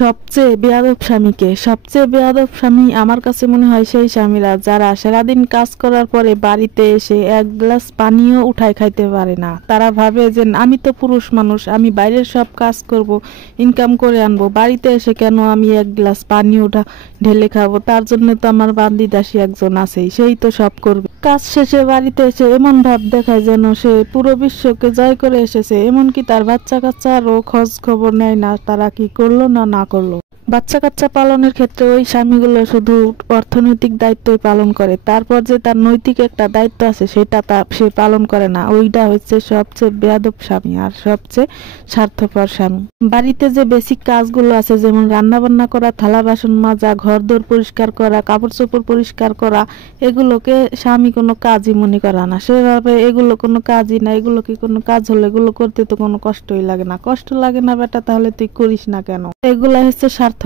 সবচেয়ে বেয়াদব স্বামীকে? সবচেয়ে বেয়াদব স্বামী আমার কাছে মনে হয় সেই স্বামীরা যারা সারাদিন কাজ করার পরে বাড়িতে এসে এক গ্লাস পানিও উঠায় খাইতে পারে না। তারা ভাবে যে আমি তো পুরুষ মানুষ, আমি বাইরের সব কাজ করব, ইনকাম করে আনবো, বাড়িতে এসে কেন আমি এক গ্লাস পানি উঠা ঢেলে খাবো? তার জন্য তো আমার বান্দি দাসী একজন আছেই, সেই তো সব করবে। কাজ শেষে বাড়িতে এসে এমন ভাব দেখায় যেন সে পুরো বিশ্বকে জয় করে এসেছে, এমনকি তার বাচ্চা কাচ্চারও খোঁজ খবর নেয় না তারা কি করলো না করলো। বাচ্চা কাচ্চা পালনের ক্ষেত্রে ওই স্বামীগুলো শুধু অর্থনৈতিক দায়িত্বই পালন করে, তারপর যে তার নৈতিক একটা দায়িত্ব আছে সেটা সে পালন করে না। ওইটা হচ্ছে সবচেয়ে বেয়াদব স্বামী আর সবচেয়ে স্বার্থপর স্বামী। বাড়িতে যে বেসিক কাজগুলো আছে, যেমন রান্না বান্না করা, থালা বাসন মাজা, ঘরদোর পরিষ্কার করা, কাপড় চোপড় পরিষ্কার করা, এগুলোকে স্বামী কোনো কাজই মনে করে না। সেভাবে এগুলো কোনো কাজই না, এগুলো কি কোনো কাজ হলো? এগুলো করতে তো কোনো কষ্টই লাগে না। কষ্ট লাগে না বেটা, তাহলে তুই করিস না কেন? এগুলা হচ্ছে স্বার্থ